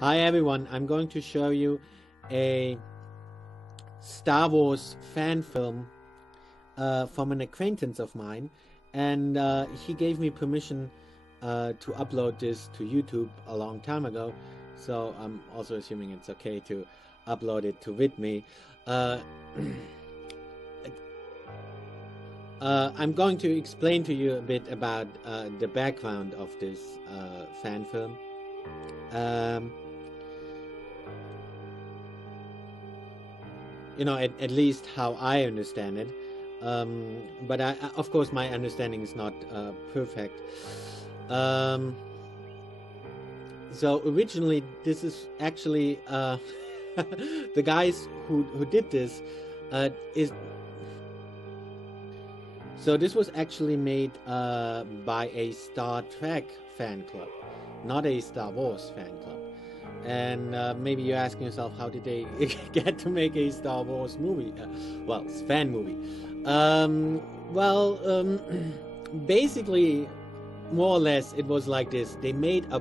Hi everyone, I'm going to show you a Star Wars fan film from an acquaintance of mine, and he gave me permission to upload this to YouTube a long time ago, so I'm also assuming it's okay to upload it to with me. I'm going to explain to you a bit about the background of this fan film. At least how I understand it. But of course, my understanding is not perfect. So originally, this is actually the guys who did this is. So this was actually made by a Star Trek fan club, not a Star Wars fan club. And maybe you're asking yourself, how did they get to make a Star Wars movie? Fan movie. Basically, more or less, it was like this. They made a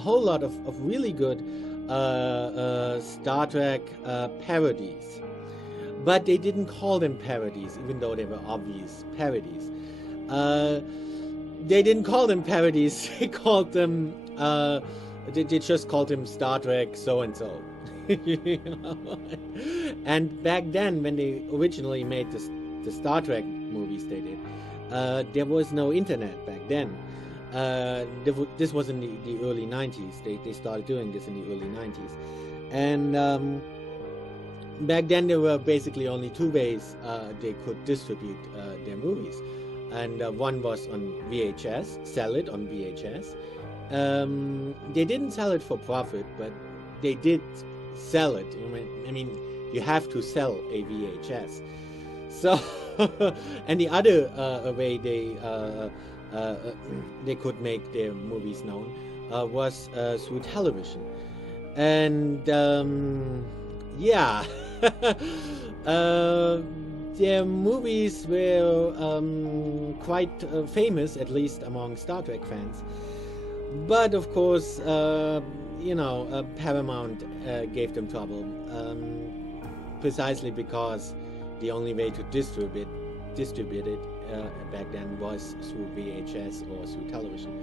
whole lot of really good Star Trek parodies. But they didn't call them parodies, even though they were obvious parodies. They didn't call them parodies. They called them... They just called him Star Trek so-and-so. And back then, when they originally made the Star Trek movies they did, there was no internet back then. This was in the early 90s. They started doing this in the early 90s. And back then, there were basically only two ways they could distribute their movies. And one was on VHS, sell it on VHS. They didn't sell it for profit, but they did sell it. I mean, you have to sell a VHS. So, and the other way they could make their movies known was through television. And their movies were quite famous, at least among Star Trek fans. But of course, Paramount gave them trouble, precisely because the only way to distribute it back then was through VHS or through television.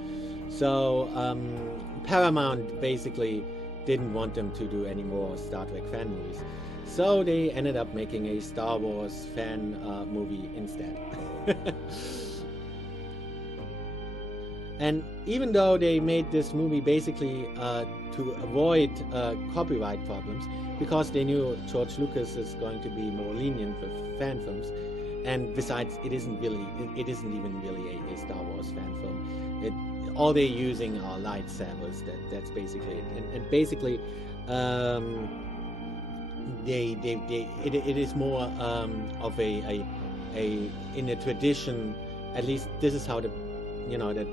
So Paramount basically didn't want them to do any more Star Trek fan movies. So they ended up making a Star Wars fan movie instead. And even though they made this movie basically to avoid copyright problems, because they knew George Lucas is going to be more lenient with fan films, and besides, it isn't even really a Star Wars fan film. All they're using are lightsabers. That's basically it. And basically, it is more of a in a tradition. At least this is how the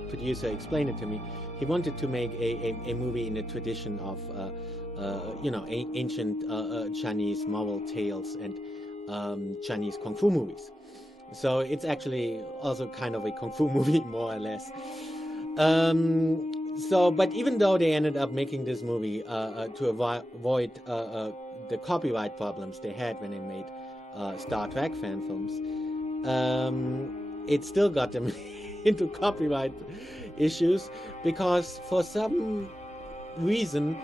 producer explained it to me. He wanted to make a movie in the tradition of, ancient Chinese marvel tales and Chinese kung fu movies. So it's actually also kind of a kung fu movie, more or less. But even though they ended up making this movie to avoid the copyright problems they had when they made Star Trek fan films, it still got them into copyright issues, because for some reason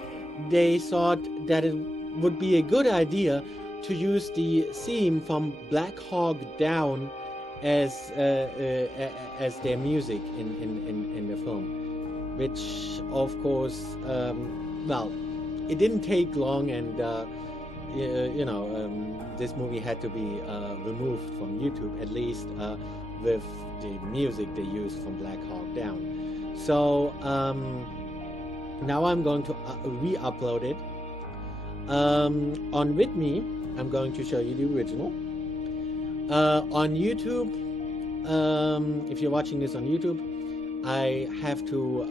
they thought that it would be a good idea to use the theme from Black Hawk Down as their music in the film, which of course it didn't take long, and this movie had to be removed from YouTube, at least with the music they used from Black Hawk Down. So now I'm going to re-upload it. On With Me, I'm going to show you the original. On YouTube, if you're watching this on YouTube, I have to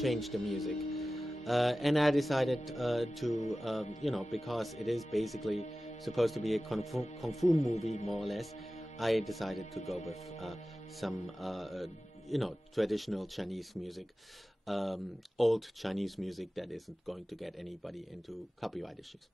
change the music. And I decided to, because it is basically supposed to be a kung fu movie, more or less, I decided to go with some, traditional Chinese music. old Chinese music that isn't going to get anybody into copyright issues.